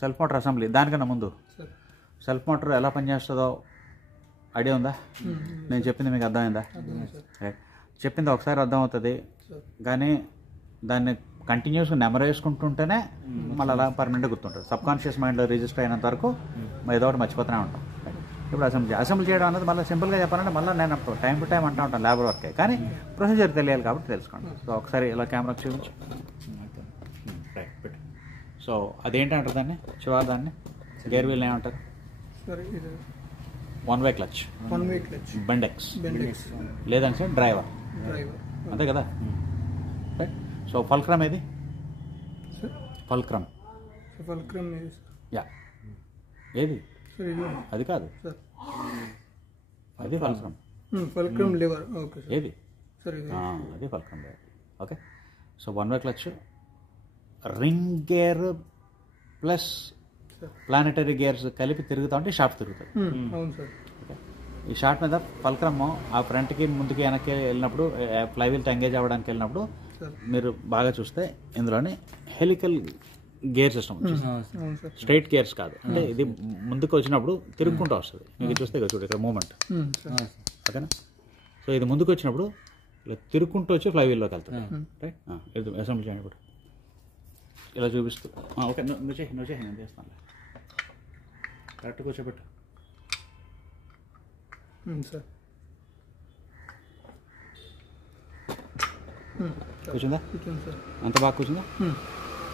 Self motor assembly దానికన్నా ముందు self motor ఎలా పనిచేస్తుందో ఐడియా ఉందా? నేను చెప్పింది మీకు అర్థమైందా? చెప్పింది ఒకసారి అర్థమవుతుంది, కానీ దాన్ని కంటిన్యూస్గా నెమరు వేసుకుంటుంటేనే మళ్ళీ అలా పర్మనెంట్గా గుర్తుంటుంది. సబ్కాన్షియస్ మైండ్లో రిజిస్టర్ అయినంత వరకు ఏదో ఒకటి మర్చిపోతూనే ఉంటాం. ఇప్పుడు అసెంబ్లీ చేయడం అనేది మళ్ళీ సింపుల్గా చెప్పాలంటే మళ్ళీ నేను టైం టు టైం అంటూ ఉంటాను లేబర్ వర్కే, కానీ ప్రొసీజర్ తెలియాలి కాబట్టి తెలుసుకోండి. సో ఒకసారి ఇలా కెమెరాకి చూపించు. రైట్ పెట్టు. సో అదేంటంటారు దాన్ని, చివరి దాన్ని గేర్ వీల్ ఏమంటారు? వన్ వే క్లచ్, బెండెక్స్ లేదంటే డ్రైవర్, అంతే కదా? రైట్. సో ఫల్క్రమ్ ఏది? ఫల్క్రమ్ యా ఏది? అది కాదు, అది ఫల్క్రమ్ లివర్. ఏది? అది fulcrum liver. Okay. So one way clutch, ring gear plus planetary gears కలిపి తిరుగుతా ఉంటే షాఫ్ట్ తిరుగుతుంది. ఈ షాఫ్ట్ మీద ఫల్క్రమ్ ఆ ఫ్రంట్కి ముందుకి వెనక్కి వెళ్ళినప్పుడు ఫ్లైవీల్తో ఎంగేజ్ అవ్వడానికి వెళ్ళినప్పుడు మీరు బాగా చూస్తే ఇందులోనే హెలికల్ గేర్ సిస్టమ్ వచ్చింది, స్ట్రైట్ గేర్స్ కాదు. అంటే ఇది ముందుకు వచ్చినప్పుడు తిరుగుకుంటూ వస్తుంది. మీకు చూస్తే చూడు ఇక్కడ మూమెంట్, ఓకేనా? సో ఇది ముందుకు వచ్చినప్పుడు ఇలా తిరుగుకుంటూ వచ్చి ఫ్లైవీల్లోకి వెళ్తుంది. రైట్. ఇది అసెంబ్లీ చేయండి ఇప్పుడు ఇలా చూపిస్తూ. ఓకే, నువ్వు చేయి నేను చేస్తాను. కరెక్ట్ కూర్చోబెట్టు. కూర్చుందా? అంత బాగా కూర్చుందా?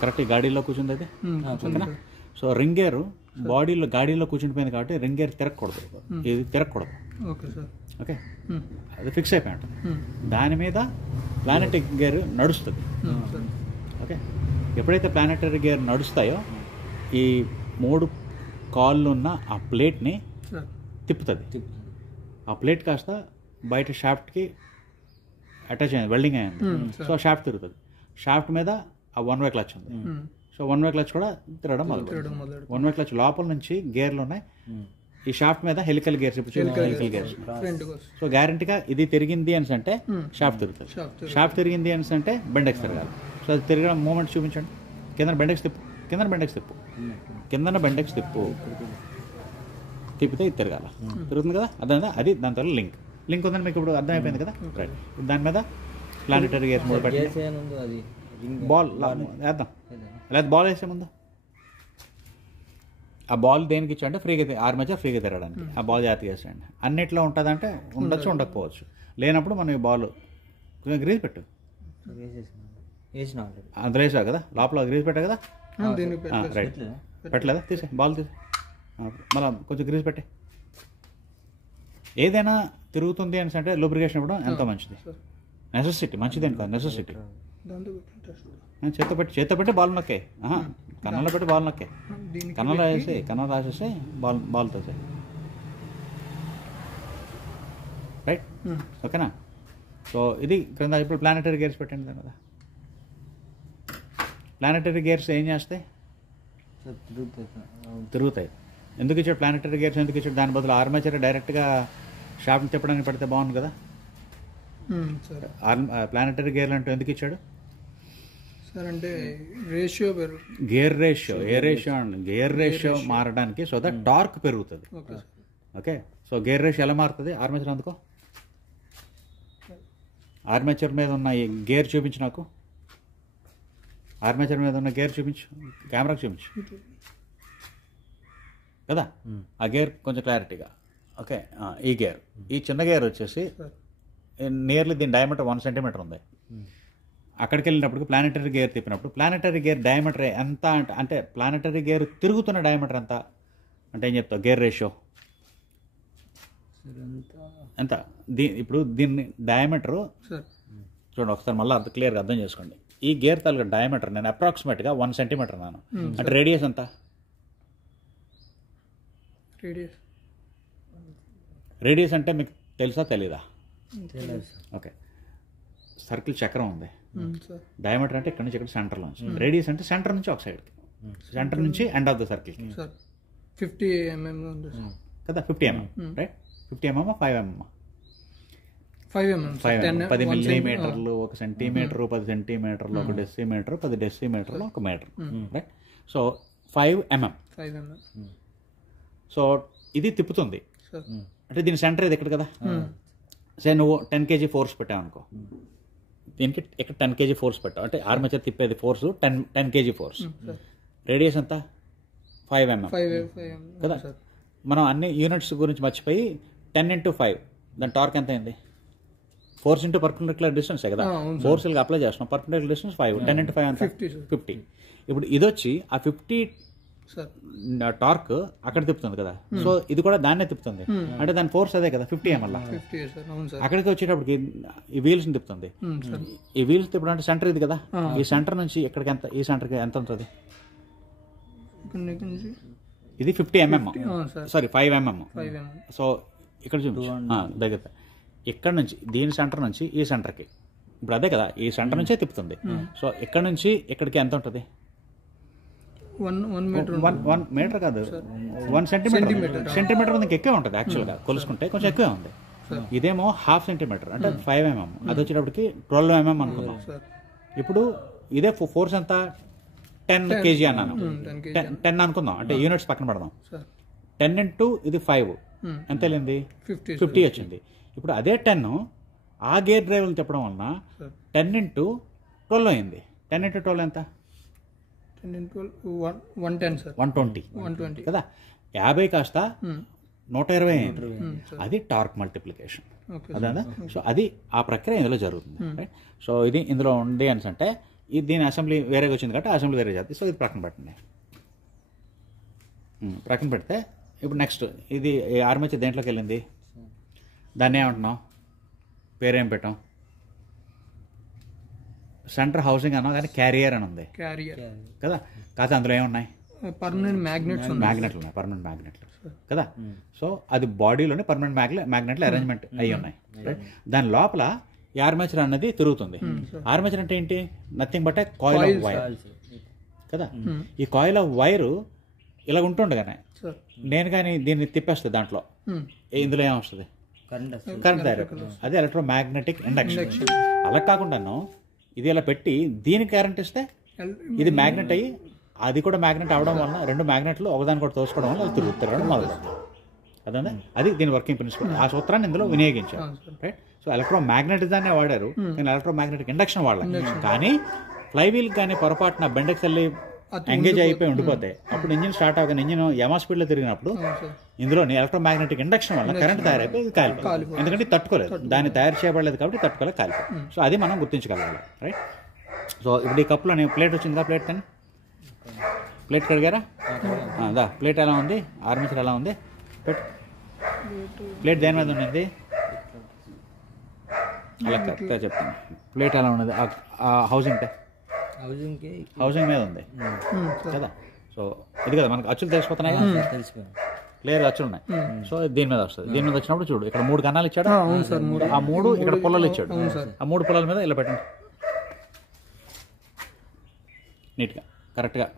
కరెక్ట్ గాడీలో కూర్చుంది అది, ఓకేనా? సో రింగ్ గేర్ బాడీలో గాడీలో కూర్చుండిపోయింది కాబట్టి రింగ్ గేర్ తిరగకూడదు, ఇది తిరగకూడదు. ఓకే, అది ఫిక్స్ అయిపోయి ఉంటుంది. దాని మీద ప్లానెటరీ గేర్ నడుస్తుంది. ఓకే, ఎప్పుడైతే ప్లానెటరీ గేర్ నడుస్తాయో ఈ 3 కాళ్ళు ఉన్న ఆ ప్లేట్ని తిప్పుతుంది. ఆ ప్లేట్ కాస్త బయట షాఫ్ట్కి అటాచ్ అయింది, వెల్డింగ్ అయింది. సో షాఫ్ట్ తిరుగుతుంది. షాఫ్ట్ మీద ఆ వన్ వే క్లచ్ ఉంది. సో వన్ వే క్లచ్ కూడా తిరగడం మొదలు. వన్ వే క్లచ్ లోపల నుంచి గేర్లు ఉన్నాయి. ఈ షాఫ్ట్ మీద helical gears, helical gears. So గ్యారంటీగా ఇది తిరిగింది అని అంటే షాఫ్ట్ తిరుగుతుంది. షాఫ్ట్ తిరిగింది అని అంటే బెండెక్స్ తిరగాలి. సో అది తిరగడం మూమెంట్ చూపించండి. కింద బెండెక్స్ తిప్పు, కింద బెండెక్స్ తిప్పు, కిందన బెండెక్స్ తిప్పు, తిప్పితే ఇది తిరగాల. తిరుగుతుంది కదా, అదే అది దాని తర్వాత లింక్ ఉందని మీకు ఇప్పుడు అర్థమైపోయింది కదా. రైట్. దాని మీద ప్లానెటరీ గేర్స్ 3 పెట్టి బాల్ వేద్దాం. లేదా బాల్ వేసే ముందు ఆ బాల్ దేనికి ఇచ్చా అంటే ఫ్రీగా ఆర్మేచర్ ఫ్రీగా తిరగడానికి. ఆ బాల్ జాగ్రత్త చేసేయండి. అన్నిట్లో ఉంటుందంటే ఉండొచ్చు, ఉండకపోవచ్చు. లేనప్పుడు మనం ఈ బాల్ గ్రీజ్ పెట్టు. అందులో వేసావు కదా, లోపల గ్రీజ్ పెట్టా కదా. రైట్, పెట్టలేదా? తీసే బాల్ తీసే, మళ్ళీ కొంచెం గ్రీజ్ పెట్టే. ఏదైనా తిరుగుతుంది అని అంటే లూబ్రికేషన్ ఇవ్వడం ఎంతో మంచిది. నెసెసిటీ, మంచిదేం కాదు, నెసెసిటీ. చేత్తో పెట్టి బాల్ నొక్కే, కన్నంలో పెట్టి బాల్ నొక్కే, కన్నంలో వేసి కన్నం రాసేసి బాల్తో చేయి. రైట్, ఓకేనా? సో ఇది క్రింద. ఇప్పుడు ప్లానెటరీ గేర్స్ పెట్టండి దాని మీద. ప్లానెటరీ గేర్స్ ఏం చేస్తాయి? తిరుగుతాయి. ఎందుకు ఇచ్చాడు ప్లానెటరీ గేర్స్? ఎందుకు ఇచ్చాడు? దాని బదులు ఆర్మేచర్ డైరెక్ట్గా షాఫ్ట్ తిప్పడానికి పెడితే బాగుంది కదా. ప్లానెటరీ గేర్లు అంటే ఎందుకు ఇచ్చాడు సార్? అంటే ratio gear ratio, gear ratio మారడానికి, సో దట్ టార్క్ పెరుగుతుంది. ఓకే, సో గేర్ రేషియో ఎలా మారుతుంది? ఆర్మేచర్ అందుకో, ఆర్మేచర్ మీద ఉన్న గేర్ చూపించు నాకు. ఆర్మేచర్ మీద ఉన్న గేర్ చూపించు, కెమెరాకి చూపించు కదా. ఆ గేర్ కొంచెం క్లారిటీగా. ఓకే, ఈ గేర్, ఈ చిన్న గేర్ వచ్చేసి నియర్లీ దీని డయామీటర్ 1 సెంటీమీటర్ ఉంది. అక్కడికి వెళ్ళినప్పుడు ప్లానెటరీ గేర్ తిప్పినప్పుడు ప్లానెటరీ గేర్ డయామీటర్ ఎంత అంటే ప్లానెటరీ గేర్ తిరుగుతున్న డయామీటర్ ఎంత అంటే ఏం చెప్తావు? గేర్ రేషియో ఎంత? ఇప్పుడు దీన్ని డయామీటరు చూడండి ఒకసారి, మళ్ళీ అంత క్లియర్గా అర్థం చేసుకోండి. ఈ గేర్ తాలూకా డయామీటర్ నేను అప్రాక్సిమేట్గా 1 సెంటీమీటర్ అన్నాను. అంటే రేడియస్ ఎంత? రేడియస్ అంటే మీకు తెలుసా తెలీదా? ఓకే, సర్కిల్ చక్రం ఉంది. డయామీటర్ అంటే ఇక్కడ నుంచి ఇక్కడ సెంటర్లో నుంచి. రేడియస్ అంటే సెంటర్ నుంచి ఒక సైడ్కి, సెంటర్ నుంచి end of the circle 50 mm కదా. 50 mm, right? 50 mm 5 mm? 5 mm, 10 మిల్లీమీటర్లు 1 సెంటీమీటరు, 10 సెంటీమీటర్లు 1 డెసిమీటర్, 10 డెసిమీటర్లు 1 metre, right? So 5 mm. 5 mm. So ఇది తిప్పుతుంది సార్ అంటే దీని సెంటర్ ఇది ఇక్కడ కదా. సే నువ్వు 10 kg ఫోర్స్ పెట్టావు అనుకో, దీనికి ఇక్కడ 10 kg ఫోర్స్ పెట్టావు అంటే ఆర్మేచర్ తిప్పేది ఫోర్స్ 10 kg ఫోర్స్. రేడియస్ ఎంత 5 mm 5 mm కదా. మనం అన్ని యూనిట్స్ గురించి మర్చిపోయి 10 × 5 దాని టార్క్ ఎంత అయింది? ఫోర్స్ ఇంటూ పర్పెండిక్యులర్ డిస్టెన్స్ కదా. ఫోర్స్ అప్లై చేస్తున్నాం, పర్పెండిక్యులర్ డిస్టెన్స్ 5, 10 × 5 అంత 50. ఇప్పుడు ఇది వచ్చి ఆ 50 టార్క్ అక్కడ తిప్పుతుంది కదా. సో ఇది కూడా దాన్నే తిప్పుతుంది అంటే దాని ఫోర్స్ అదే కదా 50 mm. అక్కడికి వచ్చేటప్పటికి ఈ వీల్స్ తిప్పుతుంది. ఈ వీల్స్ తిప్పడం అంటే సెంటర్ ఇది కదా. ఈ సెంటర్ నుంచి ఇక్కడికి ఎంత, ఈ సెంటర్కి ఎంత ఉంటుంది? ఇది 50 mm, సారీ 5 mm. సో ఇక్కడ చూపించు దగ్గర, ఇక్కడ నుంచి దీని సెంటర్ నుంచి ఈ సెంటర్కి ఇప్పుడు అదే కదా, ఈ సెంటర్ నుంచే తిప్పుతుంది. సో ఇక్కడ నుంచి ఇక్కడికి ఎంత ఉంటుంది? 1 మీటర్ కాదు, 1 సెంటీమీటర్ మీకు ఎక్కువే ఉంటుంది యాక్చువల్గా కొలుసుకుంటే, కొంచెం ఎక్కువే ఉంది. ఇదేమో ½ సెంటీమీటర్ అంటే 5 mm, అది వచ్చేటప్పటికి 12 mm అనుకుందాం. ఇప్పుడు ఇదే ఫోర్స్ ఎంత 10 kg అన్నాను, 10 అనుకుందాం అంటే యూనిట్స్ పక్కన పడదాం. 10 × ఇది 5 ఎంత వెళ్ళింది? 50 వచ్చింది. ఇప్పుడు అదే 10 ఆ గేర్ డ్రైవ్లు తిప్పడం వలన 10 × 12 అయింది. 10 × 12 ఎంత? 120 కదా. 50 కాస్త 120 అయింది. అది టార్క్ మల్టిప్లికేషన్ అదా. సో అది ఆ ప్రక్రియ ఇందులో జరుగుతుంది. రైట్. సో ఇది ఇందులో ఉంది అని అంటే దీని అసెంబ్లీ వేరేగా వచ్చింది కాబట్టి అసెంబ్లీ వేరే చేస్తుంది. సో ఇది ప్రక్కన పెట్టండి. ప్రక్కన పెడితే ఇప్పుడు నెక్స్ట్ ఇది ఆర్మేచర్ దేంట్లోకి వెళ్ళింది? దాన్ని ఏమంటున్నాం? పేరేం పెట్టాం? సెంటర్ హౌసింగ్ అన్నాం కానీ క్యారియర్ అని ఉంది కదా. కాకపోతే అందులో ఏమున్నాయి? పర్మనెంట్ మ్యాగ్నెట్లు ఉన్నాయి, పర్మనెంట్ మ్యాగ్నెట్లు కదా. సో అది బాడీలోనే పర్మనెంట్ మ్యాగ్నెట్లు అరేంజ్మెంట్ అయ్యి ఉన్నాయి. దాని లోపల ఈ ఆర్మేచర్ అన్నది తిరుగుతుంది. ఆర్మేచర్ అంటే ఏంటి? Nothing but coil of wire కదా. ఈ కాయిల్ ఆఫ్ వైర్ ఇలా ఉంటుండగానే నేను కానీ దీన్ని తిప్పేస్తే దాంట్లో ఇందులో ఏమొస్తుంది? కరెంట్ తయారు. అదే ఎలక్ట్రోమాగ్నెటిక్ ఇండక్షన్. అలా కాకుండాను ఇది ఇలా పెట్టి దీనికి కరెంట్ ఇస్తే ఇది మ్యాగ్నెట్ అయ్యి అది కూడా మ్యాగ్నెట్ అవడం వలన రెండు మ్యాగ్నెట్లు ఒకదాని కూడా తోసుకోవడం వల్ల తిరగడం మొదలవుతుంది. అదే అది దీని వర్కింగ్ ప్రిన్సిపల్. ఆ సూత్రాన్ని ఇందులో వినియోగించారు. రైట్. సో ఎలక్ట్రోమాగ్నెటిజాన్ని వాడారు కానీ ఎలక్ట్రోమాగ్నెటిక్ ఇండక్షన్ వాడలేదు. కానీ ఫ్లైవీల్ కానీ పొరపాటున బెండెక్స్ వెళ్ళి ఎంగేజ్ అయిపోయి ఉండిపోతే అప్పుడు ఇంజిన్ స్టార్ట్ అవ్వగానే ఇంజిన్ యమా స్పీడ్లో తిరిగినప్పుడు ఇందులో ఎలక్ట్రోమాగ్నెటిక్ ఇండక్షన్ వల్ల కరెంట్ తయారైపోయి కాలిపోయింది. ఎందుకంటే తట్టుకోలేదు, దాన్ని తయారు చేయబడలేదు కాబట్టి తట్టుకోలేదు, కాలిపోయింది. సో అది మనం గుర్తించగలగాలి. రైట్. సో ఇప్పుడు ఈ కప్లో ప్లేట్ వచ్చిందా? ప్లేట్ కడిగారా? దా ప్లేట్ ఎలా ఉంది? ఆర్మేచర్ ఎలా ఉంది? ప్లేట్ దేని మీద ఉన్నది? అలా కరెక్ట్గా చెప్తాను. ప్లేట్ ఎలా ఉన్నది? హౌసింగ్ మీద ఉంది కదా. సో ఇది కదా మనకు అచ్చులు తెలిసిపోతున్నాయి, క్లియర్ అచ్చులు ఉన్నాయి. సో దీని మీద వస్తుంది. దీని మీద వచ్చినప్పుడు చూడు ఇక్కడ 3 కన్నాలు ఇచ్చాడు. ఆ 3 ఇక్కడ పుల్లలు ఇచ్చాడు. ఆ 3 పుల్లల మీద ఇలా పెట్టండి నీట్గా కరెక్ట్గా.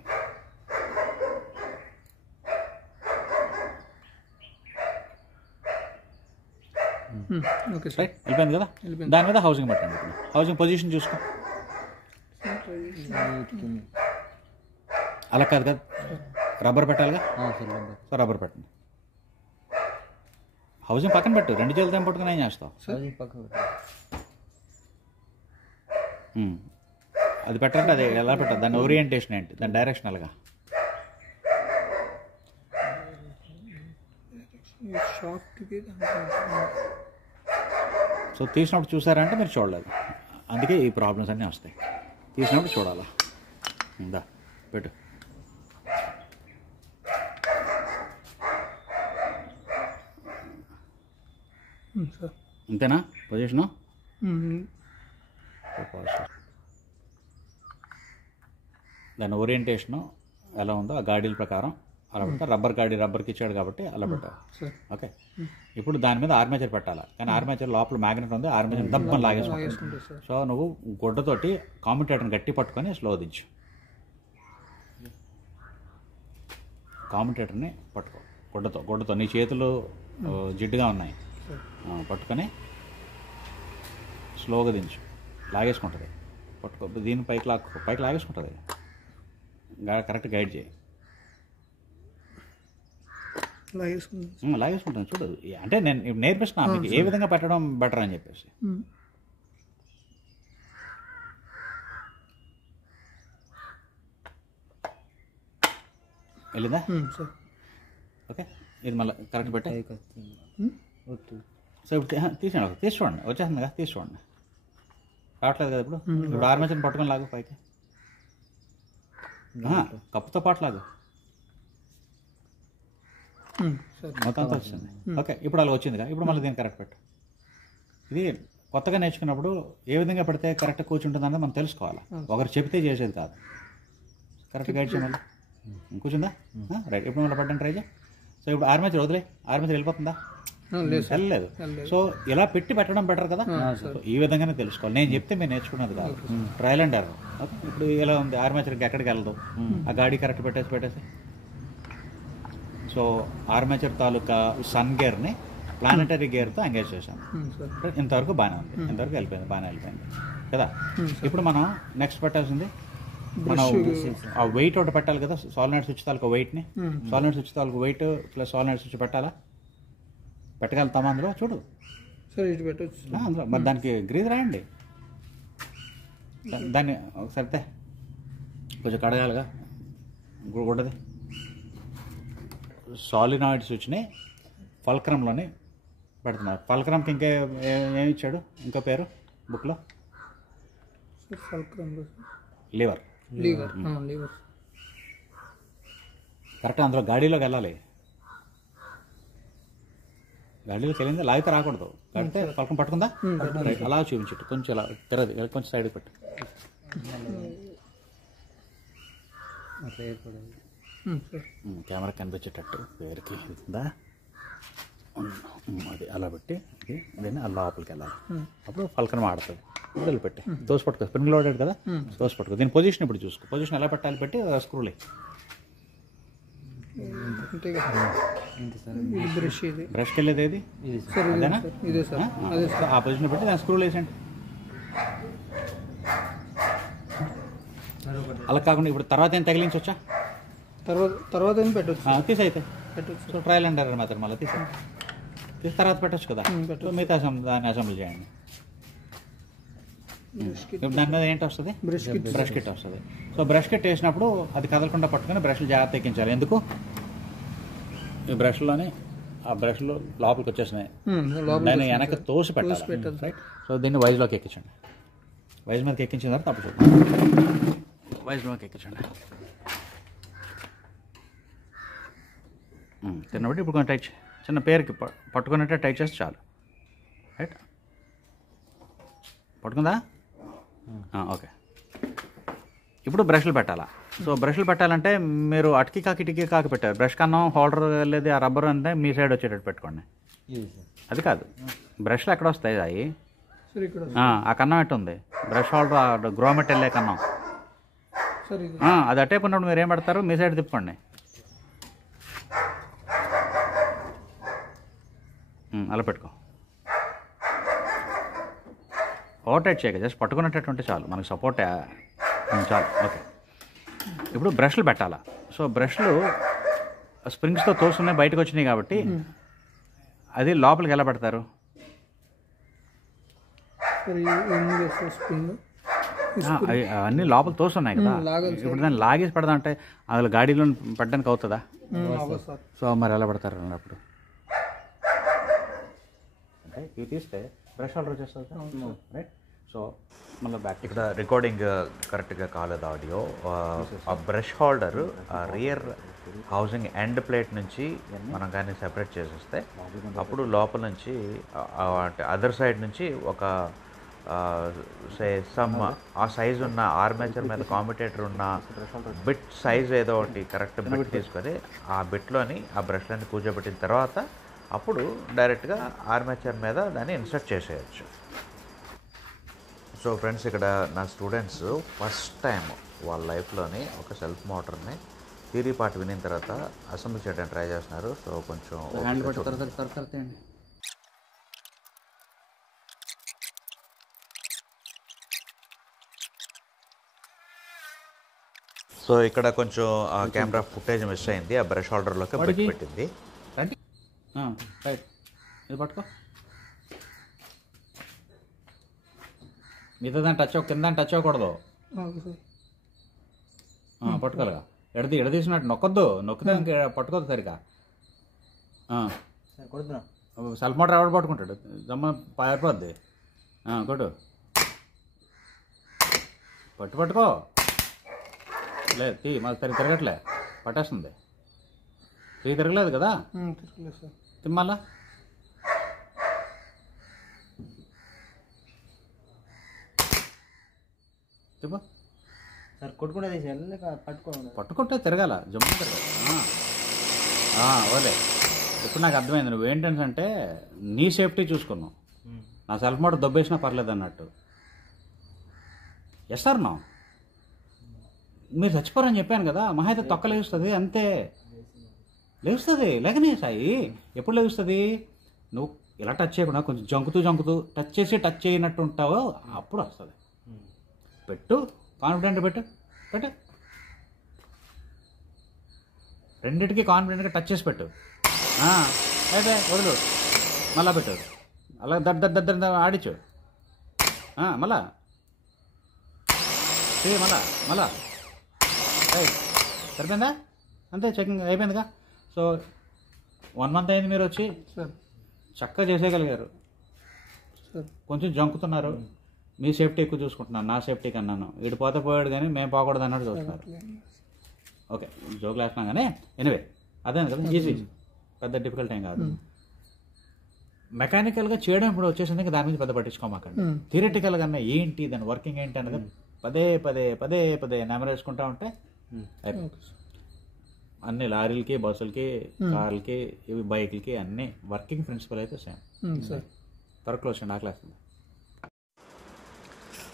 రైట్. వెళ్ళిపోయింది కదా. దాని మీద హౌసింగ్ పెట్టండి. హౌసింగ్ పొజిషన్ చూసుకో. అలా కాదు కదా, రబ్బర్ పెట్టాలిగా. సో రబ్బర్ పెట్టండి. హౌసింగ్ పక్కన పెట్టు. 2 చేతులతో ఏం పట్టుకుని ఏం చేస్తావు? అది పెట్టాలంటే అది ఎలా పెట్టాలి? దాని ఓరియంటేషన్ ఏంటి? దాని డైరెక్షన్ ఎలాగా? సో తీసినప్పుడు చూసారంటే మీరు చూడలేదు, అందుకే ఈ ప్రాబ్లమ్స్ అన్నీ వస్తాయి. తీసినప్పుడు చూడాలా. ఉందా పెట్టు. అంతేనా పొజిషను? దాని ఓరియంటేషను ఎలా ఉందో ఆ గాడీల ప్రకారం అలా పెట్టా. రబ్బర్ గాడీ రబ్బర్కి ఇచ్చాడు కాబట్టి అలా పెట్టావు. ఓకే. ఇప్పుడు దాని మీద ఆర్మేచర్ పెట్టాలా, కానీ ఆర్మేచర్ లోపల మ్యాగ్నెట్ ఉంది. ఆర్మేచర్ దబ్బని లాగేసుకుంటుంది. సో నువ్వు గుడ్డతోటి కామ్యుటేటర్ని గట్టి పట్టుకొని స్లో దించు. కామ్యుటేటర్ని పట్టుకో గుడ్డతో. నీ చేతులు జిడ్డుగా ఉన్నాయి, పట్టుకొని స్లోగా దించు. లాగేసుకుంటుంది. పట్టుకో. దీన్ని పైకి లాగేసుకుంటుంది. కరెక్ట్ గైడ్ చేయి. లాగేసుకుంటాను చూడు. అంటే నేను ఇప్పుడు నేర్పిస్తున్నా మీకు ఏ విధంగా పెట్టడం బెటర్ అని చెప్పేసి. వెళ్ళిందా? ఓకే, ఇది మళ్ళీ కరెక్ట్ పెట్టే. సో ఇప్పుడు తీసుకోండి, తీసుకోండి, వచ్చేస్తుంది కదా, తీసుకోండి. రావట్లేదు కదా ఇప్పుడు. ఇప్పుడు ఆర్మేచర్ పట్టుకొని లాగు పైకి, కప్పుతో పాటు లాగు, మొత్తం అంతా వచ్చింది. ఓకే, ఇప్పుడు అలా వచ్చింది కదా, ఇప్పుడు మళ్ళీ దీన్ని కరెక్ట్ పెట్టు. ఇది కొత్తగా నేర్చుకున్నప్పుడు ఏ విధంగా పెడితే కరెక్ట్ కూర్చుంటుంది అన్నది మనం తెలుసుకోవాలి. ఒకరు చెప్తే చేసేది కాదు. కరెక్ట్ గైడ్ చేయాలి. కూర్చుందా? రైట్, ఇప్పుడు మళ్ళీ పడ్డాను ట్రై చేయి. సో ఇప్పుడు ఆర్మేచర్ వదిలే, ఆర్మేచర్ వెళ్ళిపోతుందా? వెళ్ళలేదు. సో ఇలా పెట్టి పెట్టడం బెటర్ కదా. ఈ విధంగానే తెలుసుకోవాలి. నేను చెప్తే మీరు నేర్చుకున్నది కాదు, ట్రయల్ అండ్ ఎర్రర్. ఓకే, ఇప్పుడు ఇలా ఉంది, ఆర్మేచర్కి ఎక్కడికి వెళ్ళదు, ఆ గాడి కరెక్ట్ పెట్టేసి. సో ఆర్మేచర్ తాలూకా సన్ గేర్ని ప్లానెటరీ గేర్తో ఎంగేజ్ చేశాను. ఇంతవరకు బాగానే ఉంది, ఇంతవరకు వెళ్ళిపోయింది, బాగానే వెళ్ళిపోయింది కదా. ఇప్పుడు మనం నెక్స్ట్ పెట్టాల్సింది మనం ఆ వెయిట్ ఒకటి పెట్టాలి కదా. సాలినాయిడ్ స్విచ్ తాలూకా వెయిట్ని, సాలినాయిడ్ స్విచ్ తాలూకా వెయిట్ ప్లస్ సాలినాయిడ్ స్విచ్ పెట్టాలా? పెట్టగలుగుతామా అందులో? చూడు అందులో మరి దానికి గ్రీజ్ రాయండి. దాన్ని ఒకసారి కొంచెం కడగాలిగా గుడ్డది. సాలినాయిడ్ స్విచ్ని ఫల్క్రమ్లోని పెడుతున్నారు. ఫల్క్రమ్కి ఇంకా ఏమి ఇచ్చాడు ఇంకో పేరు బుక్లో? లివర్. కరెక్ట్, అందులో గాడిలోకి వెళ్ళాలి. గాడిలోకి వెళ్ళింది లాగితే రాకూడదు. కడితే పలకం పట్టుకుందా? అలా చూపించట్టు, కొంచెం అలా తెరది, కొంచెం సైడ్ పెట్టు. కెమెరా కనిపించేటట్టు పేరుకి వెళ్తుందా? అది అలా పెట్టి దీన్ని అలా లోపలికి వెళ్ళాలి. అప్పుడు పలకనం ఆడుతుంది. వదిలి పెట్టి దోశ పట్టుకో, స్ప్రింగ్ లోడెడ్ కదా, దోశ పట్టుకో. దీని పొజిషన్ ఇప్పుడు చూసుకో, పొజిషన్ ఎలా పెట్టాలి పెట్టి స్క్రూలే. బ్రష్కి వెళ్ళేది ఏది? అదేనా? ఆ పొజిషన్ పెట్టి దాని స్క్రూలు వేసండి. అలా కాకుండా ఇప్పుడు తర్వాత ఏం తగిలించవచ్చా? తర్వాత ఏం పెట్టచ్చు, తీసైతే పెట్టచ్చు. So trial and error method మళ్ళీ తీసి తర్వాత పెట్టచ్చు కదా. మిగతా దాన్ని అసెంబ్లీ చేయండి. ఇప్పుడు దాని మీద ఏంటి వస్తుంది? బ్రష్ కిట్ వస్తుంది. సో బ్రష్ కిట్ వేసినప్పుడు అది కదలకుండా పట్టుకొని బ్రష్లు జాగ్రత్త ఎక్కించాలి. ఎందుకు? ఈ బ్రష్లోని ఆ బ్రష్లు లోపలికి వచ్చేసినాయి, దాన్ని వెనక్కి తోసి పెట్టాలి. రైట్. సో దీన్ని వైజ్లోకి ఎక్కించండి. వైజ్ మీదకి ఎక్కించిన తర్వాత తప్పు చూడండి, వైజ్లోకి ఎక్కించండి. తిన్నబట్టి ఇప్పుడు కొంచెం టైట్, చిన్న పేరుకి పట్టుకున్నట్టే టైట్ చేస్తే చాలు. రైట్, పట్టుకుందా? ఓకే, ఇప్పుడు బ్రష్లు పెట్టాలా. సో బ్రష్లు పెట్టాలంటే మీరు అటుకి కాకి ఇటుకి కాకి పెట్టారు. బ్రష్ కన్నం హోల్డర్ వెళ్ళేది ఆ రబ్బర్ అంటే మీ సైడ్ వచ్చేటట్టు పెట్టుకోండి. అది కాదు, బ్రష్లు ఎక్కడ వస్తాయి అవి? ఆ కన్నం ఎట్టు ఉంది? బ్రష్ హోల్డర్ గ్రోమెట్ వెళ్ళే కన్నం అది అట్టే ఉన్నప్పుడు మీరు ఏం పెడతారు? మీ సైడ్ తిప్పుకోండి. అలా పెట్టుకో. ఓవర్టైట్ చేయక, జస్ట్ పట్టుకున్నట్టు చాలు, మనకు సపోర్ట్ చాలు. ఓకే, ఇప్పుడు బ్రష్లు పెట్టాలా. సో బ్రష్లు స్ప్రింగ్స్తో తోస్తున్నాయి, బయటకు వచ్చినాయి కాబట్టి అది లోపలికి ఎలా పెడతారు? అన్నీ లోపల తోస్తున్నాయి కదా. ఇప్పుడు దాన్ని లాగేసి పెడదాం అంటే అందులో గాడిలో పెట్టడానికి అవుతుందా? సో మరి ఎలా పెడతారు అన్నప్పుడు? అంటే ఇవి తీస్తే బ్రష్ ఆర్డర్ చేస్తారు. రైట్. సో మళ్ళీ బ్యాక్ ఇక్కడ రికార్డింగ్ కరెక్ట్గా కాలేదు ఆడియో. ఆ బ్రష్ హోల్డర్ ఆ రియర్ హౌసింగ్ ఎండ్ ప్లేట్ నుంచి మనం కానీ సెపరేట్ చేసేస్తే అప్పుడు లోపల నుంచి అంటే అదర్ సైడ్ నుంచి ఒక సమ్ ఆ సైజు ఉన్న ఆర్మేచర్ మీద కాంపిటేటర్ ఉన్న బిట్ సైజ్ ఏదో ఒకటి కరెక్ట్ బిట్ తీసుకొని ఆ బిట్లోని ఆ బ్రష్లని కూర్చోబెట్టిన తర్వాత అప్పుడు డైరెక్ట్గా ఆర్మేచర్ మీద దాన్ని ఇన్సర్ట్ చేసేయచ్చు. సో ఫ్రెండ్స్, ఇక్కడ నా స్టూడెంట్స్ ఫస్ట్ టైం వాళ్ళ లైఫ్లోని ఒక సెల్ఫ్ మోటార్ని థియరీ పార్ట్ వినిన తర్వాత అసెంబ్లీ చేయడానికి ట్రై చేస్తున్నారు. సో కొంచెం సో ఇక్కడ కొంచెం ఆ కెమెరా ఫుటేజ్ మిస్ అయింది. ఆ బ్రష్ హోల్డర్లోకి పెట్టింది. రైట్, ఇది పట్టుకో. మిగతా దాన్ని టచ్ కింద టచ్ అవ్వకూడదు. Okay sir. పట్టుకోలేగా, ఎడదీసినట్టు నొక్కొద్దు, నొక్కితే ఇంకా పట్టుకోదు సరిగా. సెల్ఫ్ మోటార్ ఎవడు పట్టుకుంటాడు, జమ్మ పారిపోద్ది. కొట్టు, పట్టుకో. లేదు తీ, మాకు తిరగట్లే, పట్టేస్తుంది. తిరగలేదు కదా, తిరగలేదు సార్. తిమ్మాలా తిప్ప సార్ కొట్టుకుంటే పట్టుకుంటే తిరగాల, జమ్ము తిరగాలి. ఓలే, ఇప్పుడు నాకు అర్థమైంది నువ్వు ఏంటంటే నీ సేఫ్టీ చూసుకున్నావు, నా సెల్ఫ్ మోటార్ దొబ్బేసినా పర్లేదు అన్నట్టు. ఎస్ సార్ నో, మీరు చచ్చిపోరని చెప్పాను కదా, మహా అయితే తొక్క లేస్తుంది అంతే. లేస్తుంది, లేకనే సాయి. ఎప్పుడు లేస్తుంది, నువ్వు ఇలా టచ్ చేయకుండా కొంచెం జంకుతూ టచ్ చేయనట్టు ఉంటావో అప్పుడు వస్తుంది. పెట్టు, కాన్ఫిడెంట్ పెట్టు. రెండింటికి కాన్ఫిడెంట్గా టచ్ చేసి పెట్టు. అయితే వదులు, మళ్ళా పెట్టు. అలా దద్ద ఆడిచ్చు. మళ్ళా మళ్ళా సరిపోయిందా? అంతే, చెకింగ్ అయిపోయిందిగా. సో 1 month అయింది మీరు వచ్చి, చక్కగా చేసేయగలిగారు. కొంచెం జంకుతున్నారు, మీ సేఫ్టీ ఎక్కువ చూసుకుంటున్నాను, నా సేఫ్టీ కన్నాను. వీడు పోయాడు కానీ మేము పోకూడదు అన్నట్టు చూస్తున్నారు. ఓకే, జోకులు వేస్తున్నాం కానీ ఎనివే అదే కదా, ఈజీ, పెద్ద డిఫికల్ట్ ఏం కాదు. మెకానికల్గా చేయడం ఇప్పుడు వచ్చేసింది, ఇంకా దాని మీద పెద్ద పట్టించుకోమాకండి. థియరిటికల్ కన్నా ఏంటి, దాని వర్కింగ్ ఏంటి అనేది పదే నెమరేసుకుంటా ఉంటే అన్ని లారీలకి, బస్సులకి, కార్లకి, ఇవి బైక్లకి అన్ని వర్కింగ్ ప్రిన్సిపల్ అయితే సేమ్. త్వరగా క్లోజ్ చేయండి, ఆకలేస్తుంది.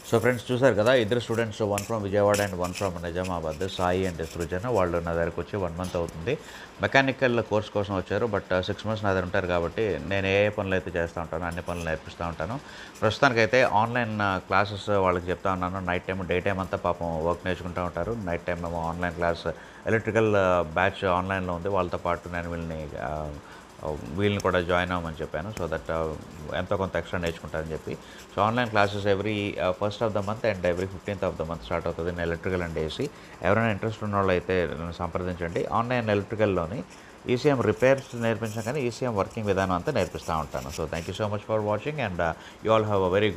సో ఫ్రెండ్స్ చూసారు కదా, ఇద్దరు students, 1 from Vijayawada and 1 from Nizamabad, Sai and Srujana. వాళ్ళు నా దగ్గరకు వచ్చి 1 month అవుతుంది. మెకానికల్ కోర్స్ కోసం వచ్చారు. బట్ 6 months నా దగ్గర ఉంటారు కాబట్టి నేను ఏ పనులు అయితే చేస్తూ ఉంటాను, అన్ని పనులు నేర్పిస్తూ ఉంటాను. ప్రస్తుతానికైతే ఆన్లైన్ క్లాసెస్ వాళ్ళకి చెప్తా ఉన్నాను. నైట్ టైం, డే టైం అంతా పాపం వర్క్ నేర్చుకుంటూ ఉంటారు. నైట్ టైం మేము ఆన్లైన్ క్లాస్, ఎలక్ట్రికల్ బ్యాచ్ ఆన్లైన్లో ఉంది. వాళ్ళతో పాటు నేను వీళ్ళని కూడా జాయిన్ అవ్వమని చెప్పాను. సో దట్ ఎంతో కొంత ఎక్స్ట్రా నేర్చుకుంటారని చెప్పి. So online classes every 1st of the month and every 15th of the month start అవుతుంది. నేను ఎలక్ట్రికల్ అండ్ ఏసీ. ఎవరైనా ఇంట్రెస్ట్ ఉన్న వాళ్ళు అయితే సంప్రదించండి. ఆన్లైన్ ఎలక్ట్రికల్లోని ఈసీఎం రిపేర్స్ నేర్పించాం కానీ ఈసీఎం వర్కింగ్ విధానం అంతా నేర్పిస్తూ ఉంటాను. So thank you so much for watching and you all have a very